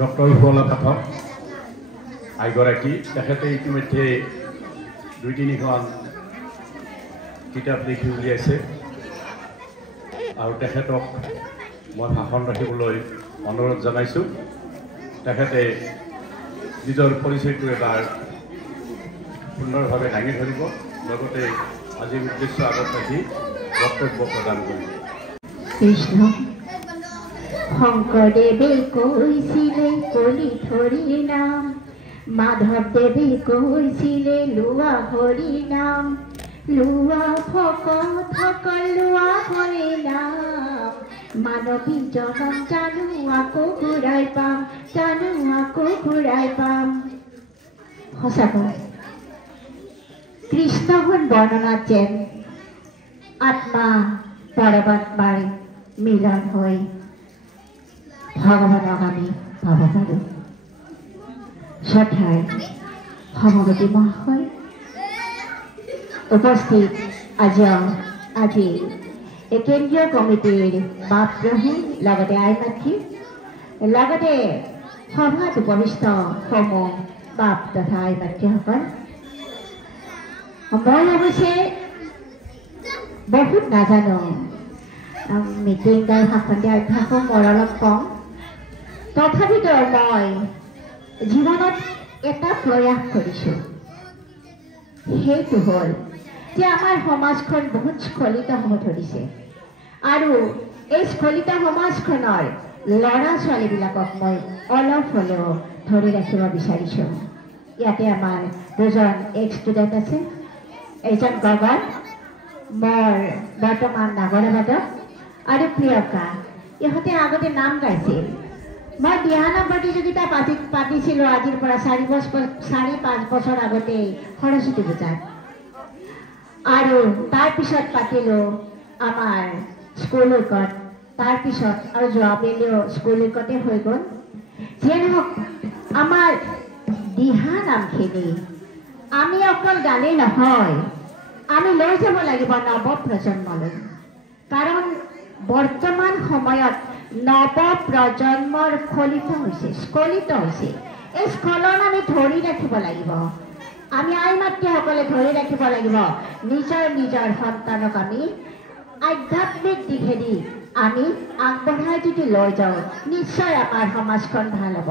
Doctor সুফলা পাঠক আইগৰাকী তেখেতে ইতিমধ্যে 2-3খন কিতাপ লিখি উলিয়াইছে আৰু তেখেতক মই ভাষণ ৰাখিবলৈ অনুৰোধ জনাইছোঁ। তেখেতে নিজৰ পৰিচয়টো এবাৰ সুন্দৰভাৱে দাঙি ধৰিব, লগতে আজিৰ উদ্দেশ্য আগত ৰাখি বক্তব্য প্ৰদান কৰিব। কৃষ্ণ শংকৰদেৱে কৈছিলে কলি হৰি নাম, মাধৱদেৱে কৈছিলে লোৱা হৰি নাম, লোৱা ভকতসকল লোৱা হৰি নাম, মানৱী জনম জানো আকৌ ঘূৰাই পাম, জানো আকৌ ঘূৰাই পাম। সঁচাকৈ কৃষ্ণগুণ বৰ্ণনাত যেন আত্মা পৰমাত্মাৰ মিলন হৈ ভগৱানক আমি পাব পাৰোঁ। শ্ৰদ্ধাৰ সভাপতি মহাশয়, উপস্থিত আজি এই কেন্দ্ৰীয় কমিটিৰ বাপপ্ৰভু, লগতে আইমাতৃ, লগতে সভাত উপবিষ্ট সমূহ বাপ তথা আইমাতৃসকল, মই অৱশ্যে বহুত নাজানো, মিটিং গাই ভাষণ দিয়া অভ্যাসো মোৰ অলপ কম। তথাপিতো মই জীৱনত এটা প্ৰয়াস কৰিছোঁ, সেইটো হ'ল যে আমাৰ সমাজখন বহুত স্খলিত হ'ব ধৰিছে আৰু এই স্খলিত সমাজখনৰ ল'ৰা ছোৱালীবিলাকক মই অলপ হ'লেও ধৰি ৰাখিব বিচাৰিছোঁ। ইয়াতে আমাৰ দুজন ষ্টুডেণ্ট আছে, এজন গগন, মোৰ বৰ্তমান নাগৰবাদক, আৰু প্ৰিয়ংকা। ইহঁতে আগতে নাম গাইছিল। মই দিহানাম প্ৰতিযোগিতা পাতিছিলোঁ আজিৰ পৰা 4-5 বছৰ আগতে সৰস্বতী পূজাত, আৰু তাৰপিছত পাতিলোঁ আমাৰ স্কুল উইকত, তাৰপিছত আৰু যোৱাবেলিও স্কুল উইকতে হৈ গ'ল। যিয়ে নহওক, আমাৰ দিহানামখিনি আমি অকল গানেই নহয়, আমি লৈ যাব লাগিব নৱ প্ৰজন্মলৈ। কাৰণ বৰ্তমান সময়ত নৱ প্ৰজন্মৰ স্খলিত হৈছে। এই স্খলন আমি ধৰি ৰাখিব লাগিব। আমি আইমাতৃসকলে ধৰি ৰাখিব লাগিব। নিজৰ সন্তানক আমি আধ্যাত্মিক দিশেদি আমি আগবঢ়াই যদি লৈ যাওঁ, নিশ্চয় আমাৰ সমাজখন ভাল হ'ব।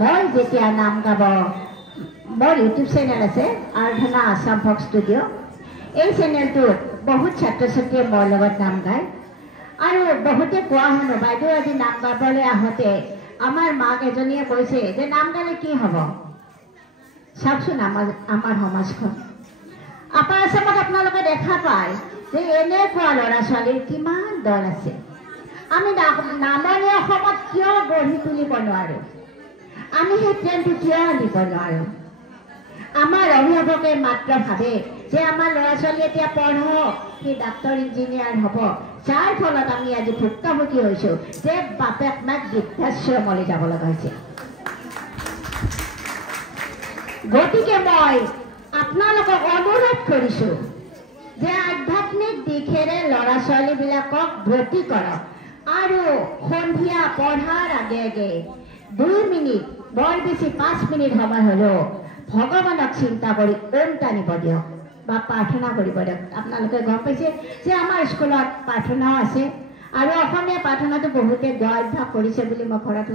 মই যেতিয়া নাম গাব, মোৰ ইউটিউব চেনেল আছে, আৰাধনা আছাম ফক ষ্টুডিঅ'। এই চেনেলটোত বহুত ছাত্ৰ ছাত্ৰীয়ে মোৰ লগত নাম গায়, আৰু বহুতে কোৱা শুনো, বাইদেউ আজি নাম গাবলৈ আহোঁতে আমাৰ মাক এজনীয়ে কৈছে যে নাম গালে কি হ'ব। চাওকচোন আমাৰ সমাজখন, আপাৰ আছামত আপোনালোকে দেখা পায় যে এনেকুৱা ল'ৰা ছোৱালীৰ কিমান দল আছে। আমি নামনি অসমত কিয় গঢ়ি তুলিব নোৱাৰোঁ? আমি সেই ট্ৰেণ্ডটো কিয় আনিব নোৱাৰোঁ? আমাৰ অভিভাৱকে মাত্ৰ ভাবে যে আমাৰ ল'ৰা ছোৱালী এতিয়া পঢ়ক, সি ডাক্তৰ ইঞ্জিনিয়াৰ হ'ব, যাৰ ফলত আমি আজি ভুক্তভোগী হৈছোঁ যে বাপেক মাক বৃদ্ধাশ্ৰমলৈ যাব লগা হৈছে। গতিকে মই আপোনালোকক অনুৰোধ কৰিছোঁ যে আধ্যাত্মিক দিশেৰে ল'ৰা ছোৱালীবিলাকক ব্ৰতী কৰক, আৰু সন্ধিয়া পঢ়াৰ আগে 2 মিনিট, বৰ বেছি 5 মিনিট সময় হ'লেও ভগৱানক চিন্তা কৰি ওম টানিব দিয়ক বা প্ৰাৰ্থনা কৰিব দিয়ক। আপোনালোকে গম পাইছে যে আমাৰ স্কুলত প্ৰাৰ্থনাও আছে, আৰু অসমীয়া প্ৰাৰ্থনাটো বহুতে গোৱা অভ্যাস কৰিছে বুলি মই ঘৰত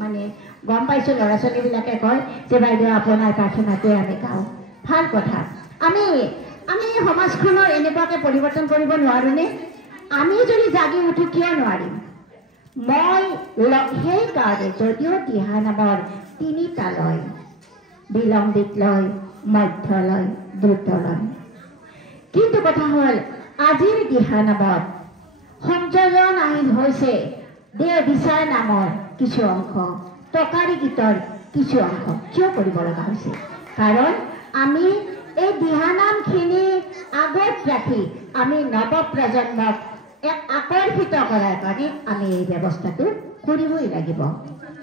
মানে গম পাইছোঁ। ল'ৰা ছোৱালীবিলাকে কয় যে বাইদেউ আপোনাৰ প্ৰাৰ্থনাটোৱে আমি গাওঁ। ভাল কথা। আমি সমাজখনৰ এনেকুৱাকৈ পৰিৱৰ্তন কৰিব নোৱাৰোঁনে? আমি যদি জাগি উঠোঁ কিয় নোৱাৰিম? মই সেইকাৰণে যদিও দিহানামৰ 3টা লয়, বিলম্বিত লয়, মধ্য লয়, দ্ৰুত লয়, কিন্তু কথা হ'ল আজিৰ দিহানামত সংযোজন আহিল হৈছে দেহ বিচাৰ নামৰ কিছু অংশ, টকাৰী গীতৰ কিছু অংশ। কিয় কৰিব লগা হৈছে? কাৰণ আমি এই দিহানামখিনি আগত ৰাখি আমি নৱ প্ৰজন্মক আকৰ্ষিত কৰাৰ কাৰণে আমি এই ব্যৱস্থাটো কৰিবই লাগিব।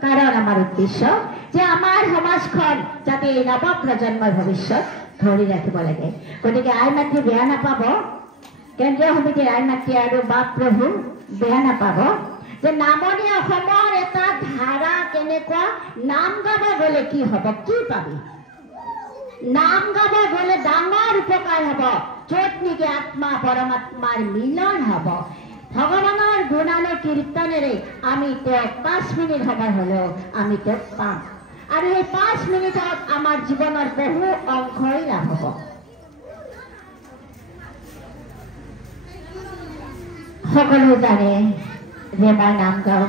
কাৰণ আমাৰ উদ্দেশ্য যে আমাৰ সমাজখন যাতে এই নৱ প্ৰজন্মৰ ভৱিষ্যত ধৰি ৰাখিব লাগে। গতিকে আইমাতৃ বেয়া নাপাব, কেন্দ্ৰীয় সমিতিৰ আইমাতৃ আৰু বাপ প্ৰভু বেয়া নাপাব যে নামনি অসমৰ এটা ধাৰা কেনেকুৱা নাম গাব গ'লে কি হ'ব কি পাবি নাম গাব গ'লে ডাঙৰ উপকাৰ হ'ব য'ত নেকি আত্মা পৰমাত্মাৰ মিলন হ'ব ভগৱানৰ গুণানুকীৰ্তনেৰে আমি তেওঁক 5 মিনিট সময় হ'লেও আমি তেওঁক পাম আৰু এই 5 মিনিটত আমাৰ জীৱনৰ বহু অংশই লাভ হ'ব সকলো জানে যে মই নাম গাওঁ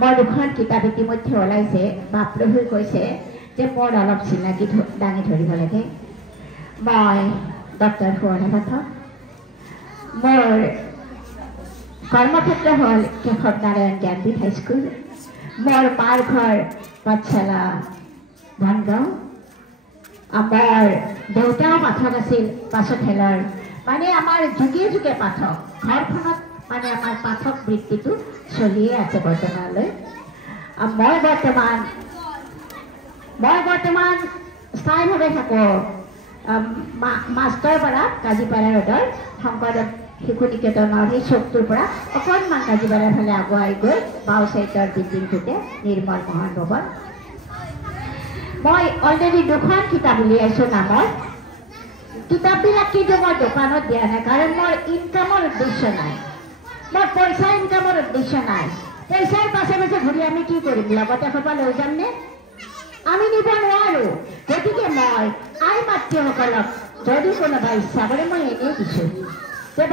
মই দুখন কিতাপ ইতিমধ্যে ওলাইছে বাপ্ৰভুই কৈছে যে মোৰ অলপ চিনাকি দাঙি ধৰিব লাগে মই ডক্টৰ সুৱৰ্ণ পাঠক মোৰ কৰ্মক্ষেত্ৰ হ'ল কেশৱ নাৰায়ণ জ্ঞানপীঠ হাইস্কুল মোৰ মাৰ ঘৰ পাঠশালা বনগাঁও আমাৰ দেউতাও পাঠক আছিল পাছখেলৰ মানে আমাৰ যুগে যুগে পাঠক ঘৰখনত মানে আমাৰ পাঠক বৃত্তিটো চলিয়ে আছে বৰ্তমানলৈ মই বৰ্তমান স্থায়ীভাৱে থাকোঁ মাষ্টৰপাৰা কাজিপাৰা ৰোডৰ শংকৰদেৱ শিশু নিকেতনৰ সেই চৌকটোৰ পৰা অকণমান কাজিপাৰাৰ ফালে আগুৱাই গৈ বাওঁ চাইডৰ বিল্ডিংটোতে নিৰ্মল মোহন ভৱন মই অলৰেডি দুখন কিতাপ উলিয়াইছোঁ নামৰ কিতাপবিলাক কিন্তু মই দোকানত দিয়া নাই কাৰণ মোৰ ইনকামৰ উদ্দেশ্য নাই মোৰ পইচা ইনকামৰ উদ্দেশ্য নাই পইচাৰ পাছে পাছে ঘূৰি আমি কি কৰিম লগতে সপা লৈ যামনে আমি নিব নোৱাৰোঁ গতিকে মই আই মাতৃসকলক যদি কোনোবা ইচ্ছা কৰে মই এনেই দিছোঁ যে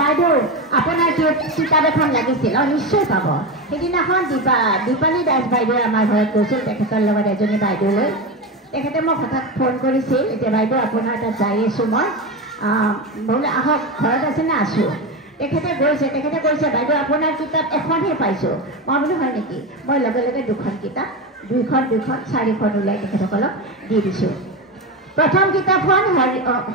বাইদেউ আপোনাৰ কিতাপ এখন লাগিছিল নিশ্চয় পাব সেইদিনাখন দীপালী দাস বাইদেউ আমাৰ ঘৰত গৈছিল তেখেতৰ লগত এজনী বাইদেউ লৈ তেখেতে মোক হঠাৎ ফোন কৰিছিল যে বাইদেউ আপোনাৰ তাত যাই আছোঁ মই বোলে আহক ঘৰত আছেনে আছোঁ তেখেতে কৈছে বাইদেউ আপোনাৰ কিতাপ এখনহে পাইছোঁ মই বোলো হয় নেকি মই লগে লগে দুখন কিতাপ দুইখন 4খন ওলাই তেখেতসকলক দি দিছোঁ প্ৰথম কিতাপখন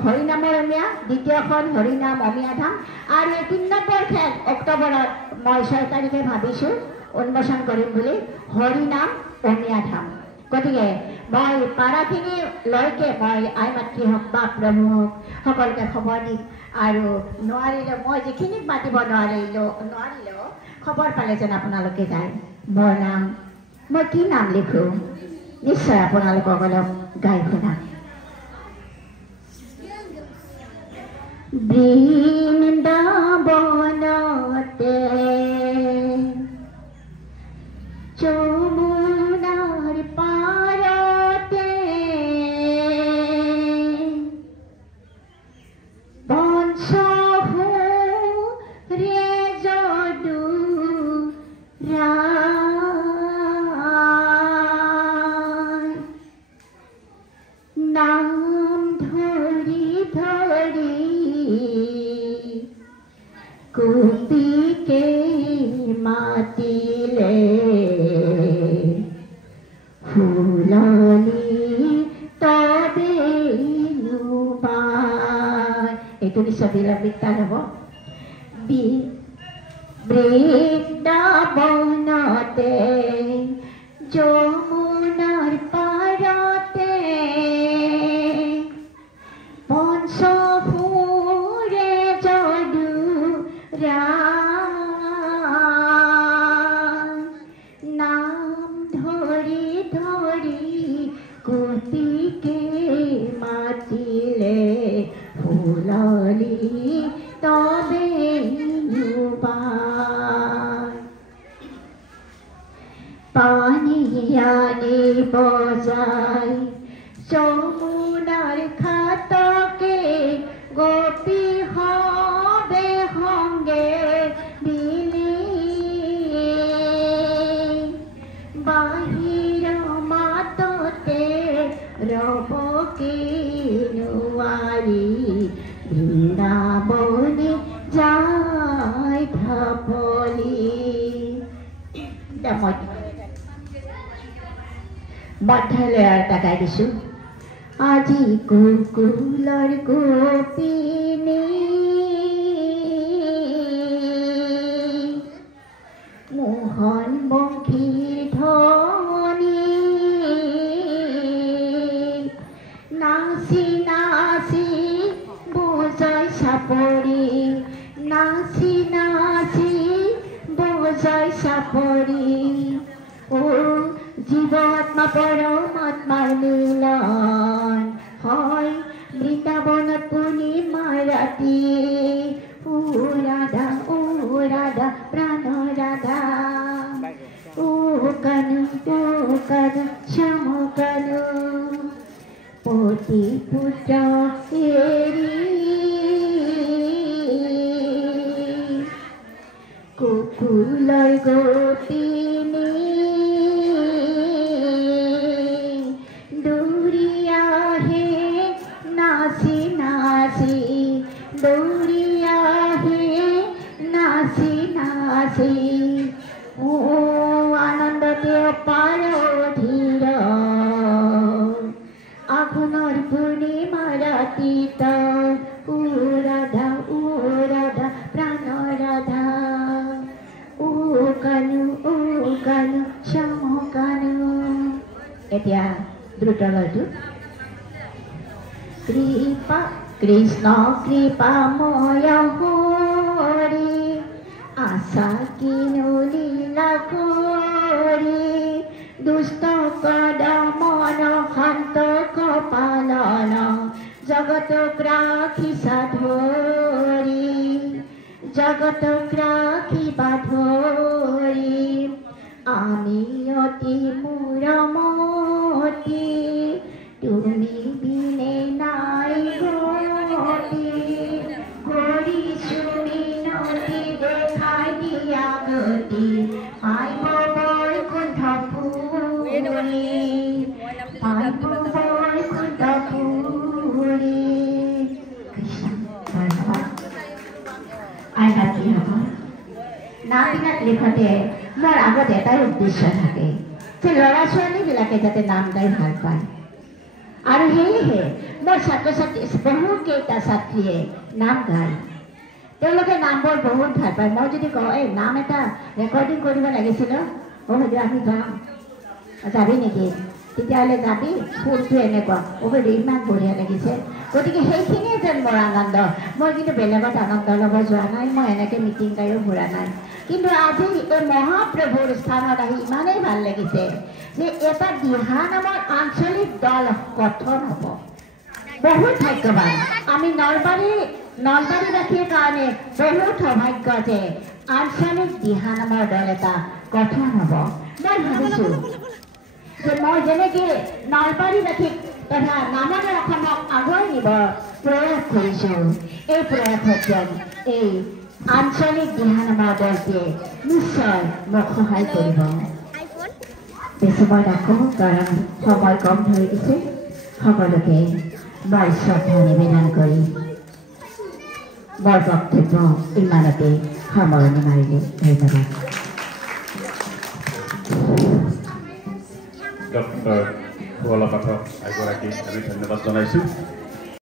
হৰিনামৰ অমীয়া দ্বিতীয়খন হৰিনাম অমীয়া ধাম আৰু এই 3 নম্বৰ খেল অক্টোবৰত মই 6 তাৰিখে ভাবিছোঁ উন্মোচন কৰিম বুলি হৰিনাম অমীয়া ধাম গতিকে মই পাৰাখিনিলৈকে মই আই মাতৃ হওক বা প্ৰভু হওক সকলোকে খবৰ দিম আৰু নোৱাৰিলেও মই যিখিনিক মাতিব নোৱাৰিলেও খবৰ পালে যেন আপোনালোকে যায় মোৰ নাম মই কি নাম লিখোঁ নিশ্চয় আপোনালোকক অলপ গাই শুনাম বৃন্দাবনতে যমুনাৰ পাৰতে বনচহুৰে যদুৰায় নাম ধৰি গোপীকে মাতিলে ফুলনি তবে এইটো নিশ্চয় বিলম্বিতান হ'ব বৃন্দাবনতে যমুনাৰ পাৰতে পঞ্চফুৰে নাম ধৰি গোপীকে মাতিলে ফুলনি তবে পানী আনি বজাই যমুনাৰ ঘাটকে গোপী হবে সংগে দিলি বাহিৰ মাততে ৰবকে নোৱাৰি বৃন্দাবনে যায় ঢাপলি বাধ্যালয় এটা গাই দিছোঁ আজি গোকুলৰ গোপিনী মোহন বংশী ধ্বনি নাচি নাচি বুজয় চাপৰি নাচি নাচি বজাই চাপৰি ও জীৱাত্মা পৰমাত্মাৰ মিলন হয় বৃন্দাবনত পূৰ্ণিমাৰ ৰাতি ও ৰাধা প্ৰাণ ৰাধা ও কানু শ্যাম কানু পতি পুত্ৰ এৰি কুকুলৰ গোপিনী দৌৰি আহে নাচি নাচি দৌৰি আহে নাচি নাচি ও আনন্দতে পাৰ ধীৰ আঘোণৰ পূৰ্ণিমা ৰাতিত ও ৰাধা প্ৰাণ ৰাধা ও কানু শ্যাম কানু এতিয়া দ্ৰুত লয়টো কৃপা কৃষ্ণ কৃপাময় হৰি আশা কিনো লীলা কৰি দুষ্ট কদমন শান্ত কপালন জগতক ৰাখিছা ধৰি জগতক ৰাখিবা ধৰি আমি অতি মূৰমতি তুমি বিনে নাই গতি কৰিছো মিনতি দেখাই দিয়া গতি পাইব বৈকুণ্ঠ পুৰি পাইব বৈকুণ্ঠ পুৰি আইনা কি হ'ব নামবিলাক লিখোঁতে মোৰ আগত এটাই উদ্দেশ্য থাকে যে ল'ৰা ছোৱালীবিলাকে যাতে নাম গাই ভাল পায় আৰু সেয়েহে মোৰ ছাত্ৰ ছাত্ৰী বহুকেইটা ছাত্ৰীয়ে নাম গায় তেওঁলোকে নামবোৰ বহুত ভাল পায় মই যদি কওঁ এই নাম এটা ৰেকৰ্ডিং কৰিব লাগিছিল বাইদেউ আমি গাম যাবি নেকি তেতিয়াহ'লে যাবি সুৰটো এনেকুৱা বাইদেউ ইমান বঢ়িয়া লাগিছে গতিকে সেইখিনিয়ে যেন মোৰ আনন্দ মই কিন্তু বেলেগত আনন্দ ল'ব যোৱা নাই মই এনেকৈ মিটিং গায়ো ঘূৰা নাই কিন্তু আজি এই মহাপ্ৰভুৰ স্থানত আহি ইমানেই ভাল লাগিছে যে এটা দিহা নামৰ আঞ্চলিক দল গঠন হ'ব বহুত ভাগ্যৱান আমি নলবাৰীবাসীৰ কাৰণে বহুত সৌভাগ্য যে আঞ্চলিক দিহা নামৰ দল এটা গঠন হ'ব মই ভাবিছোঁ যে মই যেনেকৈ নলবাৰীবাসীক তথা নামনি অসমক আগুৱাই নিব প্ৰয়াস কৰিছোঁ এই প্ৰয়াসত যেন এই আঞ্চলিক দিহা নামৰ দলটোৱে নিশ্চয় মোক সহায় কৰিব বেছি মই নকওঁ কাৰণ সময় কম ধৰি দিছে সকলোকে মই শ্ৰদ্ধা নিবেদন কৰি মোৰ বক্তব্য ইমানতে সামৰণি মাৰিলোঁ ধন্যবাদ ডক্টৰ সুবল পাঠক এগৰাকীক আমি ধন্যবাদ জনাইছোঁ